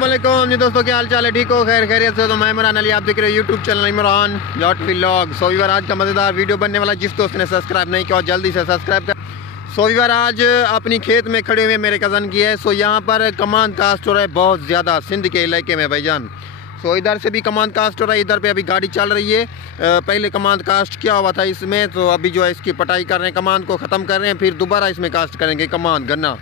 वालेकुम जी दोस्तों, क्या हाल चाल है? ठीक हो? खैर खैरियत से? तो मैं इमरान अली, आप देख रहे हो यूट्यूब चैनल इमरान याट व्लॉग। सो वीवर आज का मज़ेदार वीडियो बनने वाला, जिस दोस्त ने सब्सक्राइब नहीं किया जल्दी से सब्सक्राइब कर। सो वीवर आज अपनी खेत में खड़े हुए मेरे कज़न की है। सो यहाँ पर कमांड कास्ट हो रहा है बहुत ज़्यादा सिंध के इलाके में भाईजान। सो इधर से भी कमांड कास्ट हो रहा है, इधर पे अभी गाड़ी चल रही है। पहले कमांड कास्ट किया हुआ था इसमें, तो अभी जो है इसकी पटाई कर रहे हैं, कमांड को ख़त्म कर रहे हैं, फिर दोबारा इसमें कास्ट करेंगे कमांड गन्ना।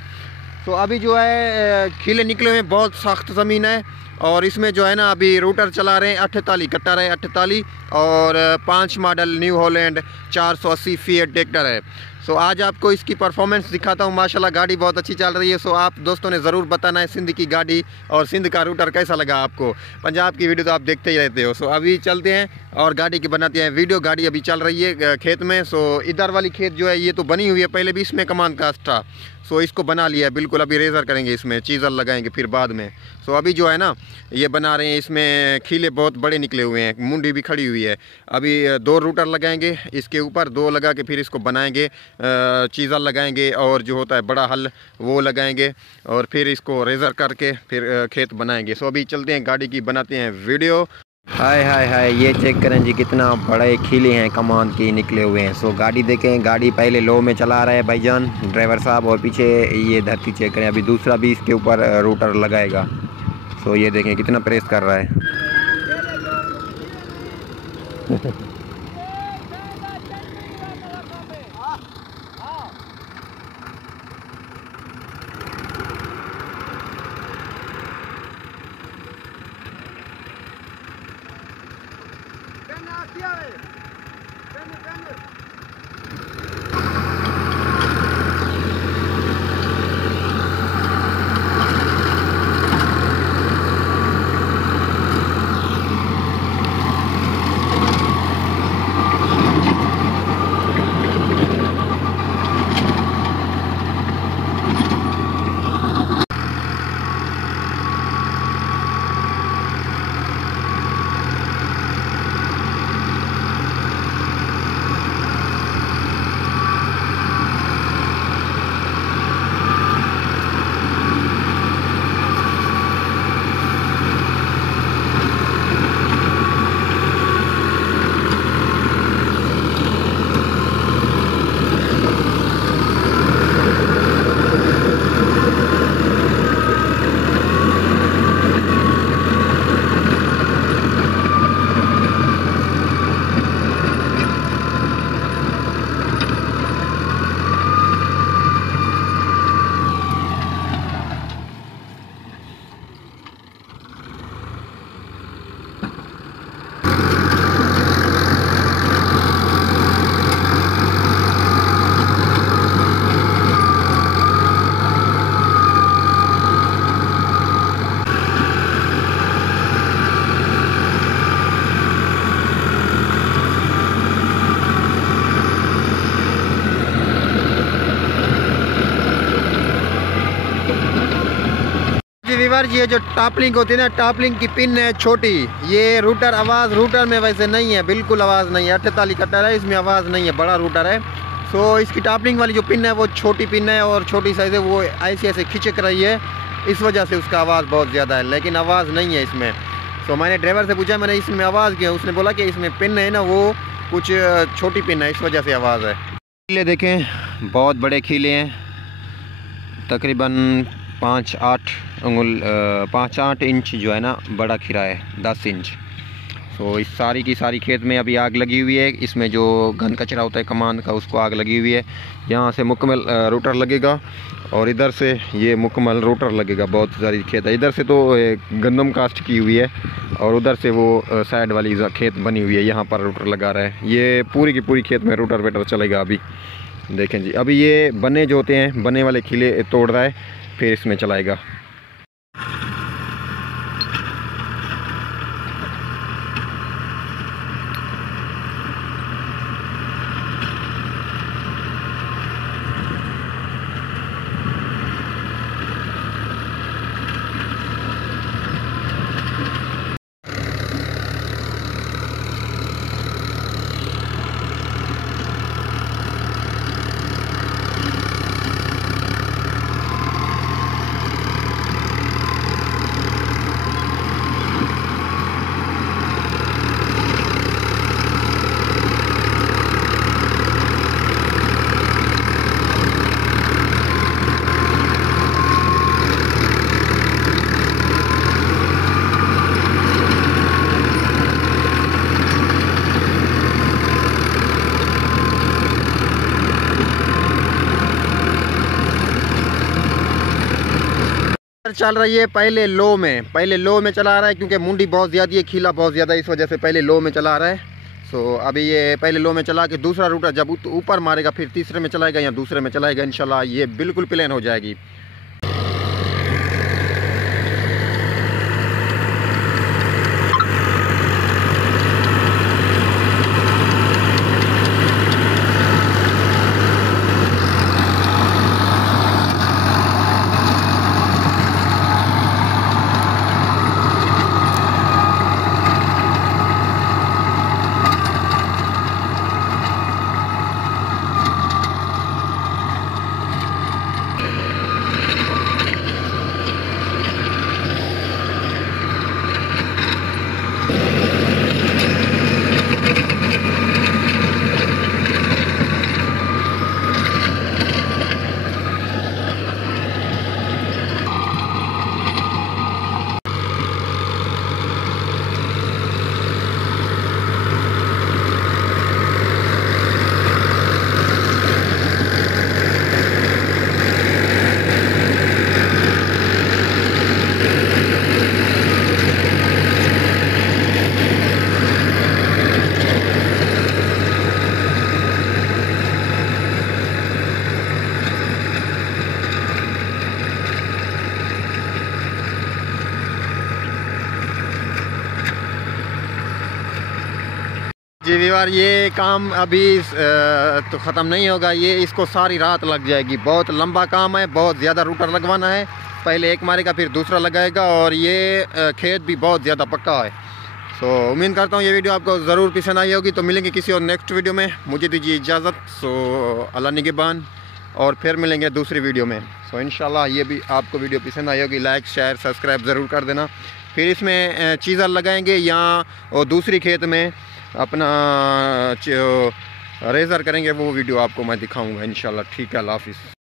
तो अभी जो है खिले निकले हुए, बहुत सख्त ज़मीन है। और इसमें जो है ना अभी रूटर चला रहे हैं, 48 कट्टर है, 48 और 5 model new Holland 480 fiat tractor है। सो आज आपको इसकी परफॉर्मेंस दिखाता हूँ। माशाल्लाह गाड़ी बहुत अच्छी चल रही है। सो आप दोस्तों ने ज़रूर बताना है सिंध की गाड़ी और सिंध का रूटर कैसा लगा आपको। पंजाब की वीडियो तो आप देखते ही रहते हो। सो अभी चलते हैं और गाड़ी की बनाते हैं वीडियो। गाड़ी अभी चल रही है खेत में। सो इधर वाली खेत जो है ये तो बनी हुई है, पहले भी इसमें कमांड कास्ट था। सो इसको बना लिया है बिल्कुल। अभी रेज़र करेंगे, इसमें चीज़र लगाएंगे फिर बाद में। सो अभी जो है ना ये बना रहे हैं, इसमें खीले बहुत बड़े निकले हुए हैं, मुंडी भी खड़ी हुई है। अभी 2 रूटर लगाएंगे इसके ऊपर, 2 लगा के फिर इसको बनाएंगे, चीज़र लगाएंगे और जो होता है बड़ा हल वो लगाएंगे और फिर इसको रेज़र करके फिर खेत बनाएंगे। सो अभी चलते हैं, गाड़ी की बनाते हैं वीडियो। हाय हाय हाय, ये चेक करें जी कितना बड़े खीले हैं कमान की निकले हुए हैं। सो गाड़ी देखें, गाड़ी पहले लो में चला रहा है भाईजान ड्राइवर साहब, और पीछे ये धरती चेक करें, अभी दूसरा भी इसके ऊपर रूटर लगाएगा। सो ये देखें कितना प्रेस कर रहा है। वीवर ये जो टापलिंग होती है ना, टापलिंग की पिन है छोटी, ये रूटर आवाज़ रूटर में वैसे नहीं है, बिल्कुल आवाज़ नहीं है। 48 कट्टर है, इसमें आवाज़ नहीं है, बड़ा रूटर है। सो इसकी टापलिंग वाली जो पिन है वो छोटी पिन है और छोटी साइज़ है, वो ऐसे ऐसे खिंचक रही है, इस वजह से उसका आवाज़ बहुत ज़्यादा है, लेकिन आवाज़ नहीं है इसमें। सो मैंने ड्राइवर से पूछा, मैंने इसमें आवाज़ किया, उसने बोला कि इसमें पिन है ना वो कुछ छोटी पिन है, इस वजह से आवाज़ है। खीले देखें बहुत बड़े खीले हैं, तकरीबन 5-8 इंच जो है ना बड़ा खीरा है, 10 इंच। सो इस सारी की सारी खेत में अभी आग लगी हुई है। इसमें जो गंद कचरा होता है कमान का उसको आग लगी हुई है। यहाँ से मुकम्मल रूटर लगेगा और इधर से ये मुकम्मल रूटर लगेगा। बहुत सारी खेत है, इधर से तो गंदम कास्ट की हुई है और उधर से वो साइड वाली खेत बनी हुई है, यहाँ पर रूटर लगा रहा है। ये पूरी की पूरी खेत में रूटर वेटर चलेगा। अभी देखें जी, अभी ये बने जो होते हैं, बने वाले खिले तोड़ रहा है, फिर इसमें चलाएगा। चल रही है पहले लो में चला रहा है, क्योंकि मुंडी बहुत ज़्यादा है, खीला बहुत ज़्यादा है, इस वजह से पहले लो में चला रहा है। सो अभी ये पहले लो में चला के दूसरा रूटर जब ऊपर मारेगा फिर तीसरे में चलाएगा या दूसरे में चलाएगा, इंशाल्लाह ये बिल्कुल प्लेन हो जाएगी। जी व्यूअर, ये काम अभी तो ख़त्म नहीं होगा, ये इसको सारी रात लग जाएगी। बहुत लंबा काम है, बहुत ज़्यादा रूटर लगवाना है। पहले एक मारेगा फिर दूसरा लगाएगा, और ये खेत भी बहुत ज़्यादा पक्का है। सो उम्मीद करता हूँ ये वीडियो आपको ज़रूर पसंद आई होगी। तो मिलेंगे किसी और नेक्स्ट वीडियो में, मुझे दीजिए इजाज़त। सो अल्लाह निगहबान, और फिर मिलेंगे दूसरी वीडियो में। सो इंशाल्लाह ये भी आपको वीडियो पसंद आई होगी। लाइक शेयर सब्सक्राइब ज़रूर कर देना। फिर इसमें चीज़र लगाएंगे या और दूसरी खेत में अपना रेज़र करेंगे, वो वीडियो आपको मैं दिखाऊंगा इंशाल्लाह। ठीक है, अल्लाह हाफ़िज़।